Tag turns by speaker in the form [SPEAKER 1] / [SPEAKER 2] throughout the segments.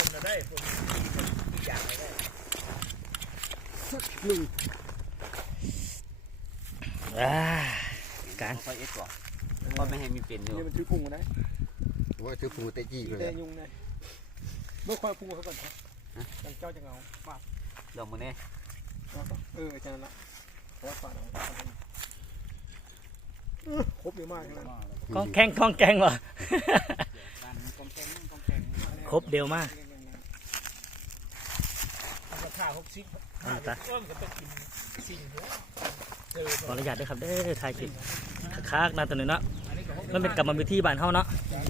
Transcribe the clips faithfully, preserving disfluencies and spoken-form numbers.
[SPEAKER 1] เราได้ผมอีกอย่างเลยได้
[SPEAKER 2] หนึ่ง
[SPEAKER 3] อ่าการ
[SPEAKER 2] ไฟเอสก่อนเพราะไม่ให้มีเป็นอยู่
[SPEAKER 1] นี่มันชื่อพุงนะ
[SPEAKER 4] ว่าชื่อปูเตจี้เลย
[SPEAKER 1] เตยุงเลยเมื่อคอยพุงเขาก่อนครับจังเจ้าจะเงาปาก
[SPEAKER 2] ลองมาเนี่ย
[SPEAKER 1] เอออาจารย์ละเพราะปากครบเยอะมากเลย
[SPEAKER 3] กองแข่งกองแข่งวะครบเดียวมาก
[SPEAKER 1] ราคาหกสิบห้าเออมันก็ต้องกินสิ่งหัว
[SPEAKER 3] ขออนุญาตด้วยครับเด้อถ่ายคลิปคักๆนะตัวนี้เนาะมันเป็นกรรมวิธีบ้านเฮาเนาะ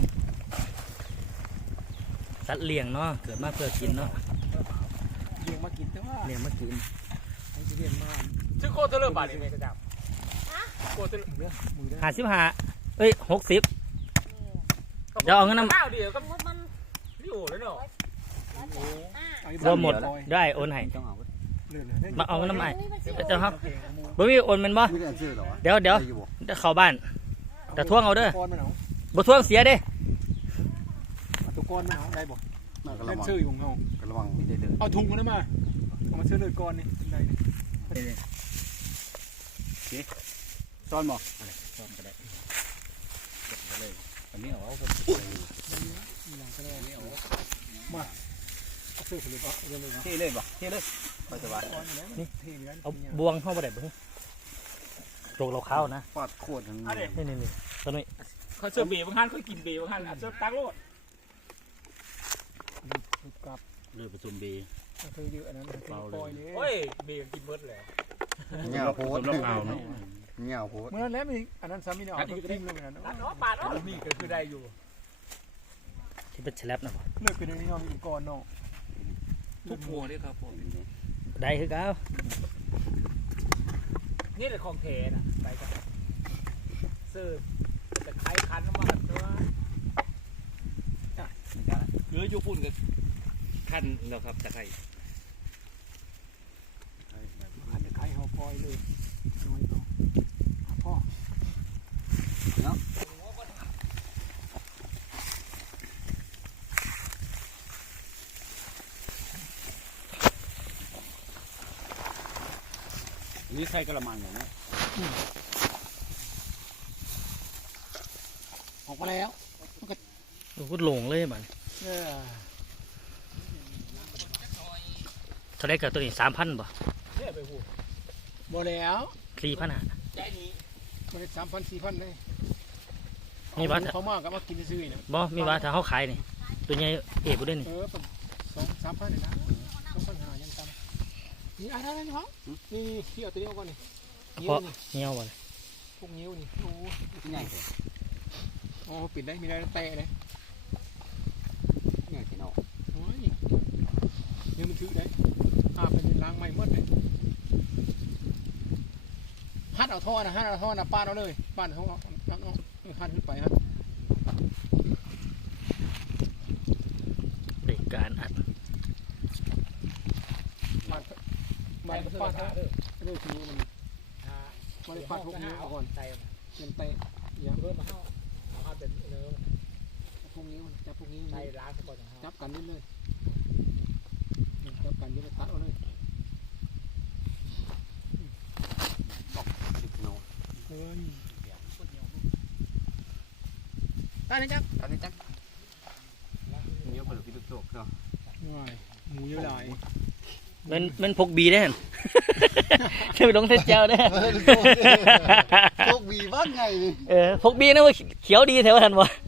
[SPEAKER 3] สัตว์เลี้ยงเนาะเกิดมาเพื่อกินเนาะ
[SPEAKER 1] เลี้ยงมากินแต่ว่า
[SPEAKER 3] เลี้ยงมากิน
[SPEAKER 1] เลี้ยงมาชื่อโคตรเลิศบาทนี่ไงกระจับโคตรเลิศ
[SPEAKER 3] ห้าสิบห้าเอ้ยหกสิบเดี๋ยวเอาเงินน้ำ
[SPEAKER 1] ข้าวเดียวก็มันนี่โอ้เลยเนาะ
[SPEAKER 3] รวมหมดได้โอนให้มาเอาเงินน้ำไอ้เจ้าครับบ่มีโอนมันบ่เดี๋ยวเดี๋ยวเข้าบ้านแต่ท่วงเอาเด้อบ่ท่วงเสียเด้
[SPEAKER 1] ตัวก้อนมาเอาได้บ่เล่นชื่อของเฮาเอาถุงกันมาเอามาซื้อเลยก้อนนี่ได้
[SPEAKER 2] นี่ซ้อนบ่
[SPEAKER 3] ซ้อนก็ได้
[SPEAKER 2] เลยอันนี้เอาผม
[SPEAKER 1] อย่างก็ได้นี่เอามาซื้อเลยบ่เรื่องเลย
[SPEAKER 2] เท่เลยบ่เท่เลยไปสบาย
[SPEAKER 3] นี่เอาบวงเข้าไปได้บ่โจกเราเข้านะ
[SPEAKER 2] ฟาดโคตรทั้ง
[SPEAKER 3] นี่นี่นี่ตัวนี้
[SPEAKER 1] เขาเสิร์ฟเบียร์บางท่านเขากินเบียร์บางท่านเสิร์ฟตักโลดกับ
[SPEAKER 2] เรือผสมเบียร์
[SPEAKER 1] เคยเยอะอันนั้นเบาเลยโอ้ยเบียร์กินเบิร์ดแล้ว
[SPEAKER 4] เงี้ยโพดเงี้ยโพด
[SPEAKER 1] เมื่อแล้วมีอันนั้นซ้ำมีเนาะก็ทิ้งเลยเหมือนกันเนาะปาดเนาะมีก็คือได้อยู่
[SPEAKER 3] ที่เป็นแฉลบนะ
[SPEAKER 1] เลือกเป็นอันนี้เนาะมีก้อนเนาะ
[SPEAKER 2] ทุกหัวนี่ครับผม
[SPEAKER 3] ได้คือเก้า
[SPEAKER 1] นี่แหละของเทน่ะไปกันเสิร์ฟจะไข่คันมาตัว
[SPEAKER 2] เรือยูปุ่นกับคันแล้วครับจะไข่
[SPEAKER 1] คันจะไข่หอกอยเลยน้อยต่อพ่อ
[SPEAKER 2] เนาะนี่ใส่กระมังอย่างนี้
[SPEAKER 1] ออกมาแล้ว
[SPEAKER 3] มันก็พูดหลงเลยมันเท่าไรกับตัวนี้สามพันบ่
[SPEAKER 1] บ่แล้ว
[SPEAKER 3] สี่พันอ่ะ
[SPEAKER 1] มันสามพันสี่พันเลย
[SPEAKER 3] มีวัด
[SPEAKER 1] เขามากกับมากินซื้อเนี่ย
[SPEAKER 3] บ่มีวัดถ้าเขาขายนี่ตัวใหญ่เอ๋บุได้นี่
[SPEAKER 1] เออสองสามพันเลยนะสองพันหายังจำนี่อะไรนี่ครับนี่ที่เอาตัวนี้ก่อนนี่
[SPEAKER 3] เงี้ยวนี่เงี้ยวบ่เลย
[SPEAKER 1] พวกเงี้ยวนี่โอ้
[SPEAKER 2] ที่ไหน
[SPEAKER 1] โอ้ปิดได้มีได้เตะเลย
[SPEAKER 2] เนี่ยที่นอก
[SPEAKER 1] โอ้ยยังมันถือได้อาเป็นล้างไม่หมดเลยฮัดเอาท่อนะฮัดเอาท่อนะป้าเอาเลยป้าเขาเอาเอาฮัดขึ้นไปฮัด
[SPEAKER 3] ในการอัด
[SPEAKER 1] มันมันป้าท่าเด้อเด้อทีนี้มันมันป้าพวกนี้เอาก่อนเตะยังเตะยังเริ่มมาเข้าเอาฮัดเป็นเนื้อพวกนี้จับพวกนี้ใส่ล้างก่อนจับกันนิดเลยจับกันนิดเลยตัดเอาเลยเฮ้ยตาเนี่ยจับ
[SPEAKER 2] ตาเนี่ยจับเนี้ยเปิดพิษโจกเนาะ
[SPEAKER 1] หมูเยอะเลย
[SPEAKER 3] มันมันพกบีได้เห็นจะไปลงเทเจ้าได้
[SPEAKER 4] พกบีบ้านไง
[SPEAKER 3] เออพกบีนะว่าเขียวดีแถวทันวะ